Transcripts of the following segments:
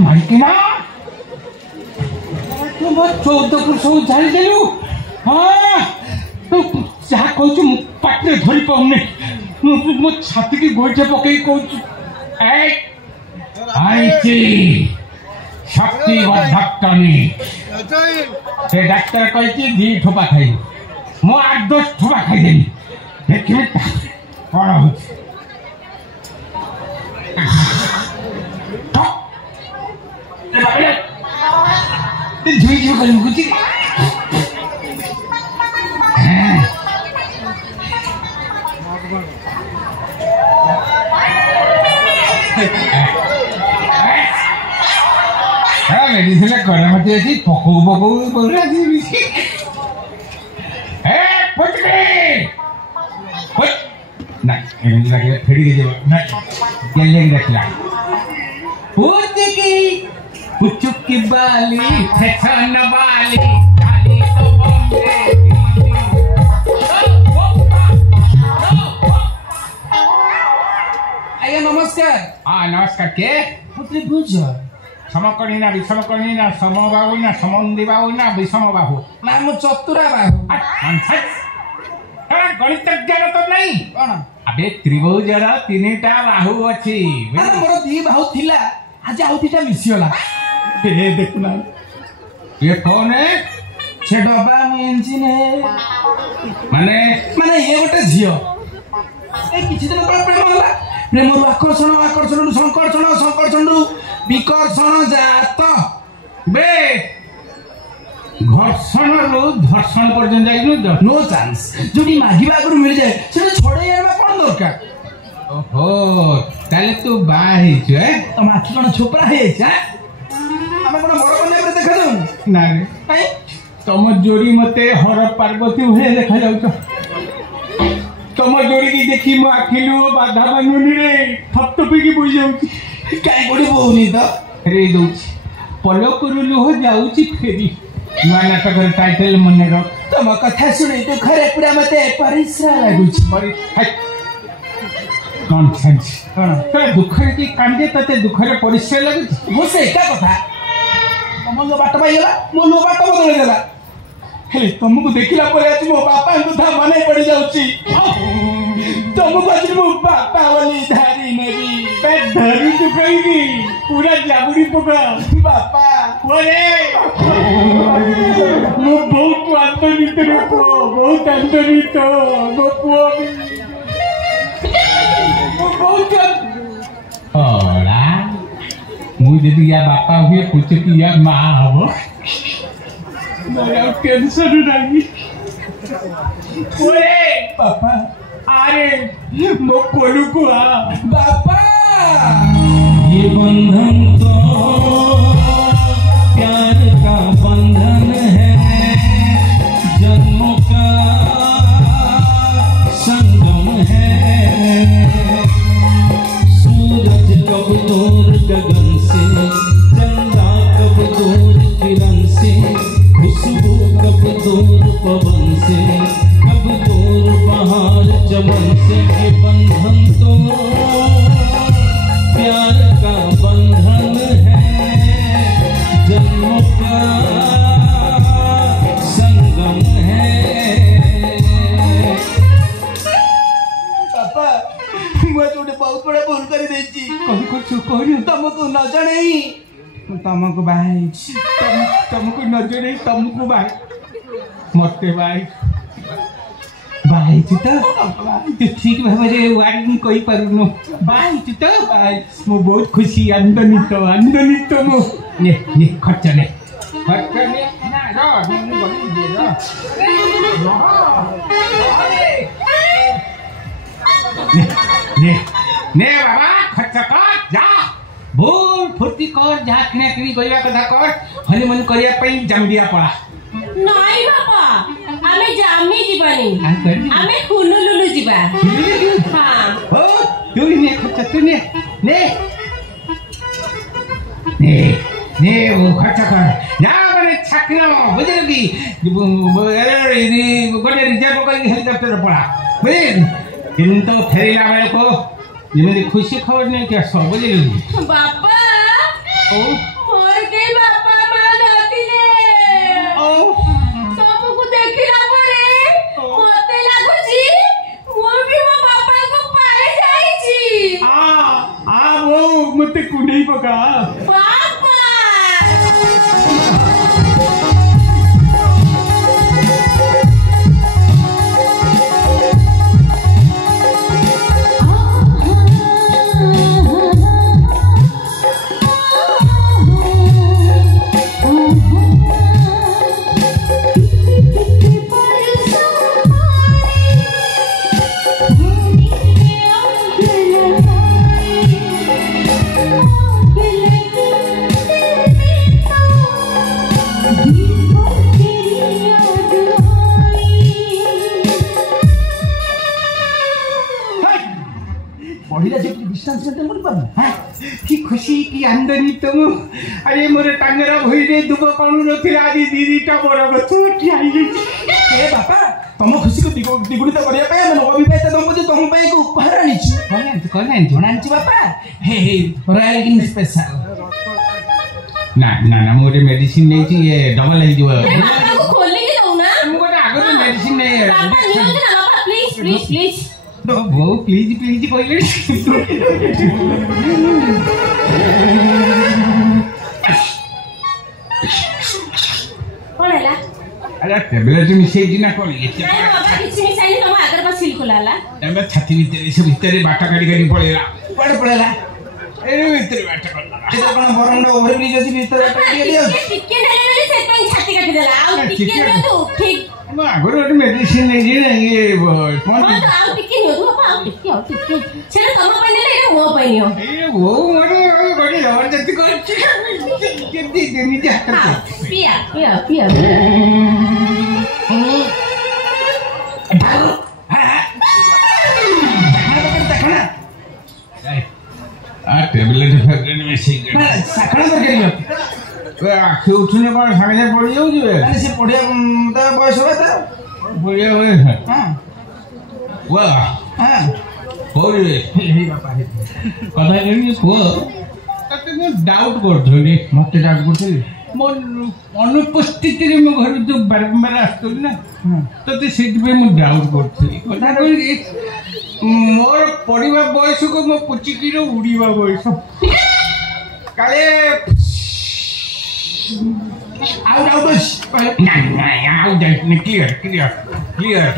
माइकिना तुम 14 पुरुष जादेलु हाँ तो जहाँ कहूँ पाटे धरी पाऊनी मो छाती की गोइठा पकई कहूँ शक्ति वर्धक टनिक से डाक्टर कही 2 ठोपा खाई मो 8-10 ठोपा खाईदेवी देखिए कौन हो झुई झुई कर मुझे मेडिसिन करमती अच्छी पकऊ पकऊ बोल फेड़ी रखला पुचुक की बाली ठेठन बाली खाली तो बम्बे आया नमस्कार हाँ नमस्कार के पुत्री बुझ समकर्णी ना विषम कर्णी ना समबाहु ना समन्दी बाहु ना विषम बाहु ना मु चतुरा बाहु गणित ज्ञान तो नहीं कौन अबे त्रिभुजर 3टा बाहु अछि मोर 2 बाहु थिला आज आउ 2टा मिसियोला ए देखना ये कौन है छे डबा मु इंजिन है माने ये गोटे झियो ए किछि दिन पर प्रेम होला प्रेमरु आकर्षण संकर्षण विकर्षण जात बे घर्षण रो धर्षण पर्यंत जाइनु नो चांस जोडी मागिबा आगु मिल जाए से छोड़े आबा कोन दरकार ओहो ताले तू बाही छ त माखी कोन छोपरा हे छ हम कोन मोर कोन रे देखा जाऊ ना रे काई तम जोड़ी मते हर पार्वती हुए देखा जाउ छ तम जोड़ी की देखी मो आखिलु बाधा बानुनी रे थपथपी की बुझ जाउ काई गोडी बोउनी त रे दउछि पलो करूलु हो जाउछि फेरी नया नाटक टाइटल मन रख तम कथा सुनी तो खरे पूरा मते परिश्रा लागुछि मरी नॉनसेंस तो दुख रे की कांदे तते दुख रे परिश्रा लागुछि हो से एका कथा तम जो बाट पाइला मो लो बाट बदल देला हे तुमको देखिला परे आज मो बापा कथा मने पड़ी जाउछि तुमको आज मो बापा वाली धारी नेबी बे धरी तू कहीगी पूरा जाबुड़ी पकड़ा बापा ओरे मो बहुत अंतरित रूपो बहुत अंतरित मो पुओ मो बहुत ओला मु जदी या बापा हुए पूछे कि या मां हबो मेरा टेंशन नहीं ओरे पापा अरे मो कोलू को आ बापा ये बंधन तो प्यार का बंधन है जन्मों का संगम है सूरज कब दूर गगन से चंदा कब दूर किरण से खुशबू कब दूर पवन से कब दूर बहार चमन से ये बंधन तो प्यार का बंधन है जन्मों का संगम है पापा मैं तोटे बहुत बड़ा भूल कर देची कौन कुछ कौन तुमको न जाने तुमको भाई तुमको नजर नहीं तुमको भाई मरते भाई भाई तो ठीक भाव वार्निंग कही पारुनो भाई तो भाई मो बहुत खुशी आनंदित मो ने खर्च ने ना रो मैं बोली दे ने बाबा खर्च कर जा भूल फुर्ती कर जहाँ किना किनी करिया कथा कर हनीमून करिया पई जाम्बिया पड़ा नहीं बापा आमे जामी जीवानी आमे हुनुलुलु जीवा हां ओ तू ने खर्च तू ने वो खर्च कर ना बने छकना बुझेगी गोटे रिजर्व कर हेलीकॉप्टर पड़ा बुझे किंतु फेरिला बेले को जेमि खुशी खबर नहीं क्या सब बुझेगी बापा ମୋର କେହି ବାପା ମା ନଥିଲେ। ସବୁକୁ ଦେଖିଲା ପରେ ମତେ ଲାଗୁଛି ମୁଁ ବି ମୋ ବାପାଙ୍କୁ ପାଇ ଯାଇଛି। ମତେ କୁଣ୍ଡେଇ ପକା। कि खुशी की आमदनी तुम। अरे मोर टांगर भईरे दुब कणु नथिला आज दीदीटा बड़ गछ ठियाई गई। ए बापा तुम खुशी को द्विगुणित करिया पे हम नवविवाहित दंपति तुम पे एक उपहार आनिछु। कौन आनिछु बापा हे रॉयल किंग स्पेशल। ना मोरे मेडिसिन नहीं थी ये डबल आई जो खोली के दो ना हमको आगे तो मेडिसिन नहीं है पापा नियो ना पापा प्लीज तो वो प्लीज बोले कौन है ला अरे टेबलेट मिसेज ना कोन ये नहीं बाबा किसी मिसाई तुम आगर पर सिल खोलाला तमे छाती भीतर बाटा गाड़ी पळेला पड़े पड़ेला ए भीतर बाटा करला ये कोन बरंड ओवर ब्रिज अछि भीतर बाटा दिया टिके डाले से पे छाती काटी देला आ टिके दे तू ठीक मैं आगर मेडिसिन नहीं जे ये कौन आ टिके नो तू पापा टिके से तम पे नहीं रे मो पे नहीं ए वो मारे बड़ी जबरदस्ती कर जल्दी देनी जा पिया टेबलेट फैक्ट्री में साखण कर गेलियो आखि उठने कौन सागे पड़ी जाऊ अरे से पढ़िया तो बयस होबे तो बढ़िया हुए हां वाह हां बोले हे बापा हे कथा नहीं को तते मैं डाउट करथली मते डाउट करथली मोर अनुपस्थिति रे मो घर जो बारंबार आस्तली ना तते सेट पे मैं डाउट करथली कथा कोई मोर पढ़िबा बयस को मो पुचिकी रो उड़ीबा बयस काले आउट क्लियर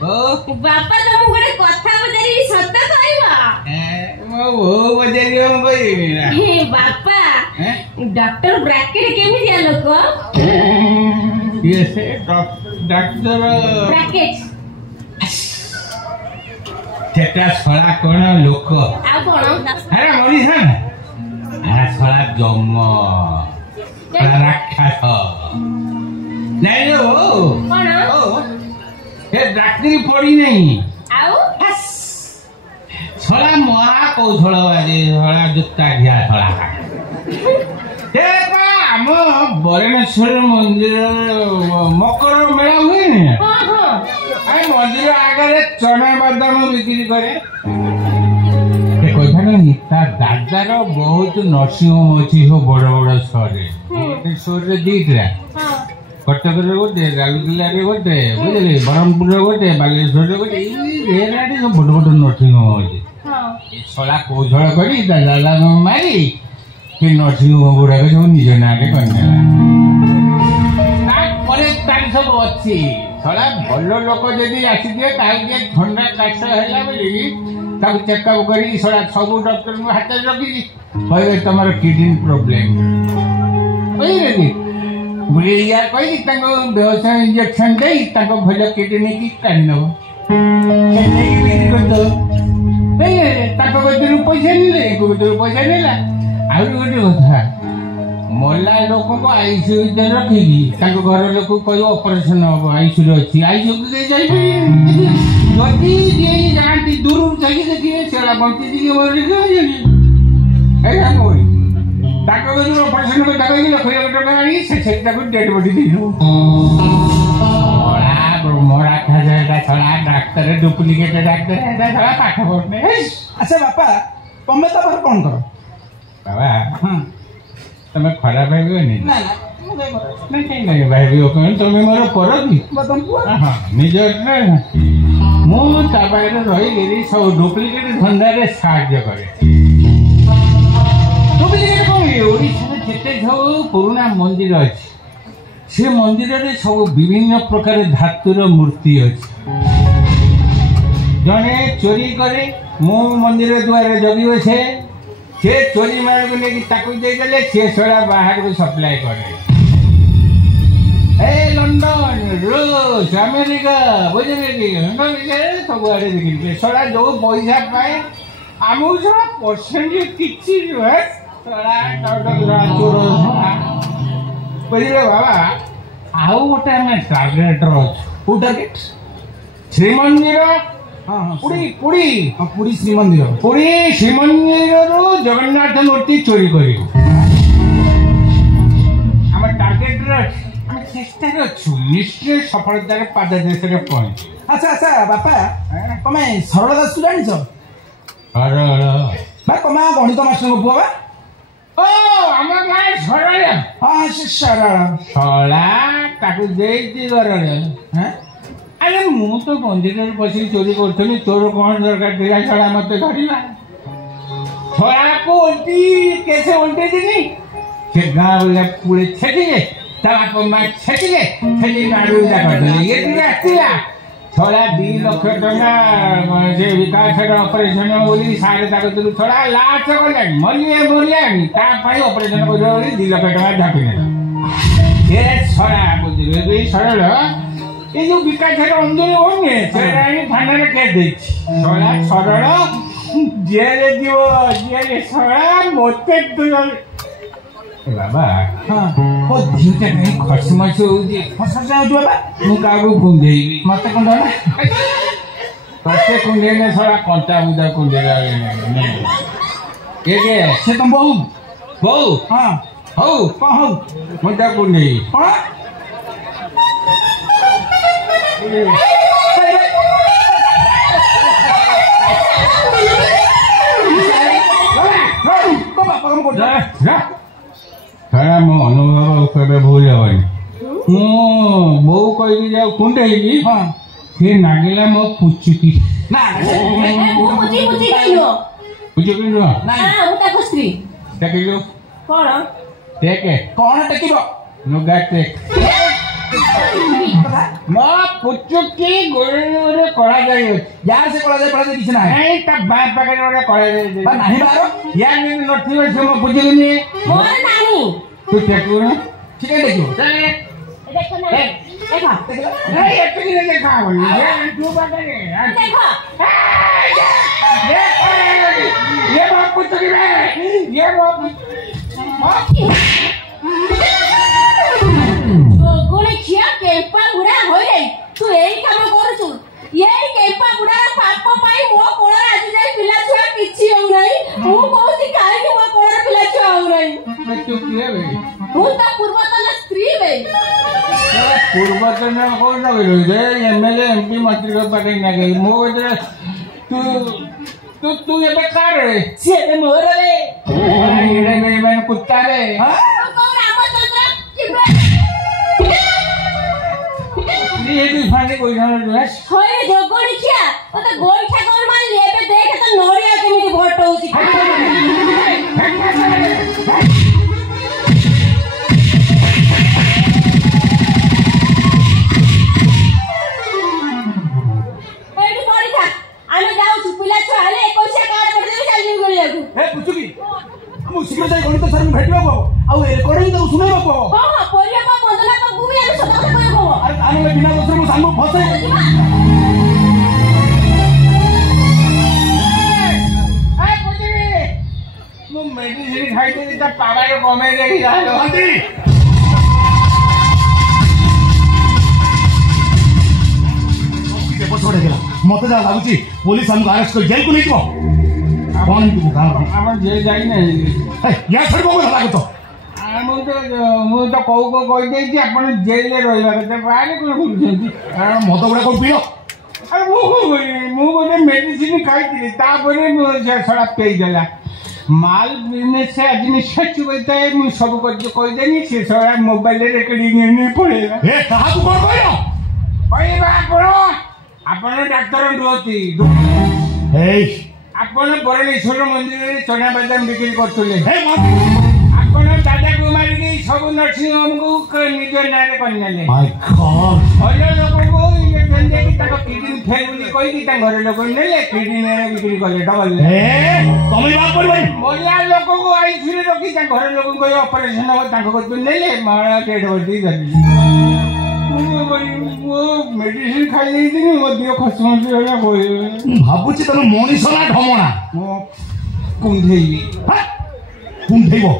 बापा तुम गोटे कथा बजारी सत कहबा वो बजारी हम कहबी ना हे बापा डॉक्टर ब्रैकेट केमी दिया लोक ये से डॉक्टर ब्रैकेट तेटा छळा कोन लोक आ कोन अरे मनीष ना अरे छळा जम राक्षस नहीं रे वो कोन ये डॉक्टरी पड़ी नहीं आउ छळा महा कौशल बाजे छळा जुत्ता घिया छळा हे बा हम बरेणेश्वर मंदिर मकर मेला हुए ने हां हां आई मंदिर आगे चना बादाम बिक्री करे कथा निता दादार बहुत नर्सिंग होम अच्छी सब बड़ बड़ सहर दीटा कटक गोटे राउरकेला गोटे बुझे ब्रह्मपुर गोटे बालेश्वर गोटे सब बड़ बड़ नर्सिंग होम अच्छे छड़ा कौशल कर दादा मारी से नर्सिंग होम गुड़ाक सब निज ना सब अच्छी छड़ा भल लोक जदि आसीथे ठंडा काश है चेकअप कर सब डॉक्टर हाथ में रखी कहे तुम किडनी प्रोब्लेम बुढ़े या कही व्यवसाय इंजेक्शन दे भल किडनी की काढ़ी नब पैसा ने पैसा नेला आउ गोटे कथा मला लोक को आईसीयू रखिकी घर लोक कह ऑपरेशन हम आईसीयू अच्छी आईसीयू जदि जाती दूर जाकि देखिए से बंची ऑपरेशन लक्ष टका आनी डेड बॉडी मरा छड़ा डाक्तर डुप्लिकेट डाक्तर पाठ पढ़ने। अच्छा बापा तुम्हें तो कौन कर ହଁ ତମେ ଖରାପ ଭାବିବନି ନା ନା ମୁଁ କାଇଁ କରେ ନାଇଁ କାହିଁ ନାଇଁ ଭାବିବ କଣ ତମେ ମୋର ପର କି ତମ ପୁଅ ହଁ ନିଜ ମୁଁ ତା ପାଖରେ ରହିକିରି ସବୁ ଡୁପ୍ଲିକେଟ ଧନ୍ଦାରେ ସାହାଯ୍ୟ କରେ ଡୁପ୍ଲିକେଟ କଣ ଓଡ଼ିଶାରେ ଯେତେ ସବୁ ପୁରୁଣା ମନ୍ଦିର ଅଛି ସେ ମନ୍ଦିରରେ ସବୁ ବିଭିନ୍ନ ପ୍ରକାର ଧାତୁର ମୂର୍ତ୍ତି ଅଛି ଜଣେ ଚୋରି କରେ ମୁଁ ମନ୍ଦିର ଦୁଆରେ ଜଗି ବସେ ସେ ଚୋରି ମାନଙ୍କୁ ନେଇକି ତାକୁ ଦେଇଦେଲେ ସିଏ ଶଳା ବାହାରକୁ ସପ୍ଲାଏ କରେ ଏ ଲଣ୍ଡନ ରୁଷ ଆମେରିକା ବୁଝିଲେ କି ସବୁଆଡେ ଦେଖିଲେ ଶଳା ଯୋଉ ପଇସା ପାଏ ଆମକୁ ଶଳା ପରସେଣ୍ଟ କିଛି ନୁହେଁ ଶଳା ଚୋର ବୁଝିଲେ ବାବା ଆଉ ଗୋଟେ ଆମେ ଟାର୍ଗେଟର ଅଛୁ କୋଉ ଟାର୍ଗେଟ ଶ୍ରୀମନ୍ଦିର ହଁ ହଁ ପୁରୀ ପୁରୀ ପୁରୀ ଶ୍ରୀମନ୍ଦିର ପୁରୀ ଶ୍ରୀମନ୍ଦିରରୁ ଜଗନ୍ନାଥ ମୂର୍ତ୍ତି ଚୋରି କରିବୁ ଆମ ଟାର୍ଗେଟରେ ଅଛି ଆମେ ଚେଷ୍ଟାରେ ଅଛୁ ନିଶ୍ଚୟ ସଫଳତାରେ ପାଦ ଦେଶରେ ପହଞ୍ଚୁ ଆଚ୍ଛା ଆଚ୍ଛା ବାପା ତମେ ସରଳ ଦାସକୁ ଜାଣିଛ ବା ତମେ ଗଣିତ ମାଷ୍ଟରଙ୍କ ପୁଅ ବା ଓ ଆମ ଗାଁ ସରଳ ହଁ ସେ ସରଳ ଶଳା ତାକୁ ଦେଇଛି ଗରଳ ହଁ ଆରେ ମୁଁ ତ ମନ୍ଦିରରେ ବସିକି ଚୋରି କରୁଥିଲି ତୋର କଣ ଦରକାର ଥିଲା ଶଳା ମତେ ଧରିଲା ଶଳାକୁ ଓଲଟି କେସେ ଓଲଟେଇଥିଲି ସେ ଗାଁ ଭଳିଆ ପୁଳେ ଛେଟିଲେ ତା ବାପ ମା ଛେଟିଲେ ଛେଟି ନାଡୁ କରିଦେଲେ ଇଏ ଟିକେ ଆସିଥିଲା ଛଳା 2 ଲକ୍ଷ ଟଙ୍କା ସେ ବିକାଶର ଅପରେସନ ବୋଲି ସାରେ ତାକୁ ଦେଲୁ ଛଳା ଲାଷ୍ଟ କଲାଣି ମରିଲାଣି ତା ପାଇଁ ଅପରେସନ କରିବ ବୋଲି 2 ଲକ୍ଷ ଟଙ୍କା ଝାପିନେଲା ଏ ଛଳା ବୁଝିଲେ ସରଳ ये जो विकास अंदर होंगे थाना केस छड़ा सरल जेल जीव जेल छड़ा मत बाबा हाँ ମୋ ଝିଅଟା କାହିଁ ଖସି ମସି ହଉଛି ଫସା ହଉଛୁ ବାବା ମୁଁ କାହାକୁ କୁଣ୍ଡେଇବି ମତେ କଣ ଧର ତତେ କୁଣ୍ଡେଇଲେ ଶଳା କଣ୍ଟା ବୁଦା କୁଣ୍ଡେଇଲା କିଏ ସେ ତମ ବୋଉ ବୋଉ ହଁ ହଉ କଣ ହଉ ମୁଁ ତାକୁ କୁଣ୍ଡେଇବି କଣ ମୋ ଅନୁଭବ କେବେ ଭୁଲ ହବନି ମୁଁ ବୋଉ କହିକି ଯାଉ କୁଣ୍ଡେଇଲି ହଁ ସେ ନାଗିଲା ମୋ ପୁଚୁକି ନା ପୁଚୁକି ନୁହଁ ଟେକିଲୁ ଟେକେ କଣ ଟେକିବ ଲୁଗା ଟେକ୍ ମୋ ପୁଚୁକି ଗୋଡ଼ରେ କଳା ଯାଇ ଅଛି यार से कळा जाय କିଛି ନାହିଁ ନାଇଁ ତା ବାଁ ପାଖରେ ଗୋଟେ କଳା ଯାଇ ବା ନାହିଁ ବାହାର ୟାର ଯଦି ନଥିବ ସେ ମୋ ପୁଚୁକିନି ତୁ ଟେକୁନ ଠିକ ଦେଖିବ ଏତିକି ଦେଖା ହବନି ତୁ ପାଖରେ ये बाप पुचुकी ये बाप केम्पा बुढ़ा होई तू एई काम करछु एई केम्पा बुढ़ा पाप पाई मो कोळर आज जाय पिला छुआ किछि हो नहीं मु कहूची काहे कि मो कोळर पिला छुआ हो नहीं तू किए बे मु ता पूर्वतन स्त्री बे पूर्वतन कोन नगलो जे एमएलए एमपी मंत्री को पाटे ना गई मो जे तू तू तू ये बेकार है से मोर रे ये बेईमान कुत्ता रे हां को रामचंद्र किबे ये भी फाने कोई ना रे होय जोगणी खिया ओ त गोइठा कोन मार लेबे देख त नोरिया केमिति भोट होउची एडी परीक्षा आमे जाउ छु पिला छ हले 21 कार्ड कर देबे चालू गरियाकू ए पुचुकी हम शीघ्र जाई गणित सर में भेटबा को आ रेकॉर्डिंग तो सुनेबा को हां हां परिया को बंदना को गुमी आमे सदा को कहबो अरे आने बिना दोसर को सांगो फसे ମୁଁ ମେଡିସିନ ଖାଇଥିଲି ତା ପାୱାର କମେଇ ଦେଇକି ଯାହା छोड़ देला मते जा लागुची पुलिस हमको अरेस्ट कर जेल को नहीं जीवो कौन तू गांव ଆମର ଜେଲ ଯାଇନାହିଁ या छोड़ को लागतो ମୁଁ ତ କହୁ କହିଦେଇଛି ଆପଣ ଜେଲରେ ରହିବା କଥା ବାହାରେ କ'ଣ କରୁଛନ୍ତି मत गुडा कोन पियो ଆରେ ମୁଁ ଗୋଟେ ମେଡିସିନ ଖାଇଥିଲି ତାପରେ ଛଡ଼ା ପେଇଦେଲା माल बिजनेस से आज सच कहता है मुझे सब कुछ कह देनी से सारा मोबाइल रिकॉर्डिंग नहीं पड़ेगा ए कहा तू कौन कहलो कहबा आपण डाक्टर रोती ए आपण बरेश्वर मंदिर रे चना बादाम बिक्री करथले ए मत आपण दादा कुमार के सब नर्सिंग होम को निज नारे करनेले माय गॉड अन्य लोग को इंजेक्शन दे कि ताको किडनी फेल बोली कहि कि ता घर लोग नेले किडनी ने बिक्री करले डबल ए तुम बात कर भाई मोलिया लोग को आईसीयू रे रखी ता घर लोग को ऑपरेशन हो ताको को नेले मारा डेड बॉडी धरी वो मेडिसिन खाई नहीं थी वो दियो खसम से होला कोई भाबुची तनु मनीष ना ढमणा मो कुंधेई कुंधेइबो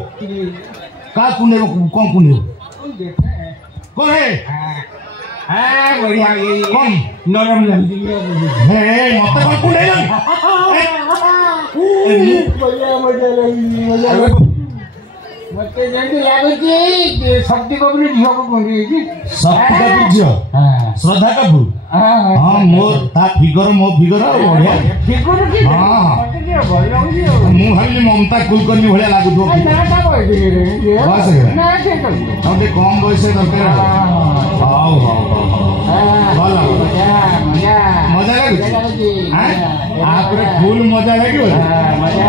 का कुंधेइबो कोन कुंधेइबो कौन है हां बढ़िया ये कौन नरम लंबी हे मत कौन कुंधेइबो बढ़िया मजा लगी मते जेंति लागुची शक्ति कपूर झियो को कोंगी शक्ति कपूर झियो हां श्रद्धा कपूर हां मोर ता फिगर मो फिगर बढ़िया फिगर की हां मते जे भल लागुची मु भाबिली ममता कुलकर्णी भलिया लागुथो ना का कहली रे बस ना के कहली हम कम बयस दरकार हां हां भल मजा लागुची हां आपरे फुल मजा लागियो मजा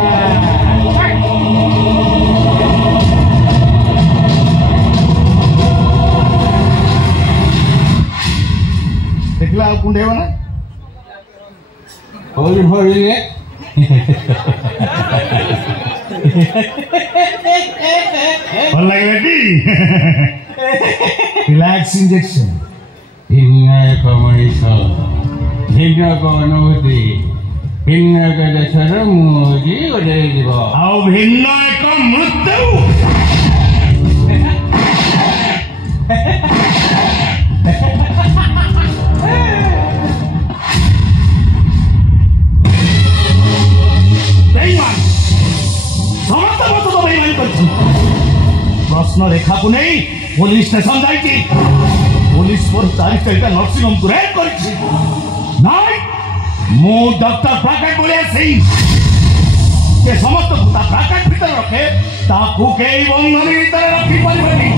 देखला कुंडे बना होली होली ले भल लगे बेटी रिलैक्स इंजेक्शन भिन्न एक मनीष भिन्न को अनुभूति भिन्न का दशर मुझी उदय जीव आओ भिन्न एक मृत्यु प्रश्न रेखा को नहीं पुलिस स्टेशन जाइए पुलिस पर 4 नर्सिंग होम को रेड कर डॉक्टर प्रकाश बोले समस्त भूता प्रकाश भीतर रखे ताकू के बंधन भीतर रखी पारे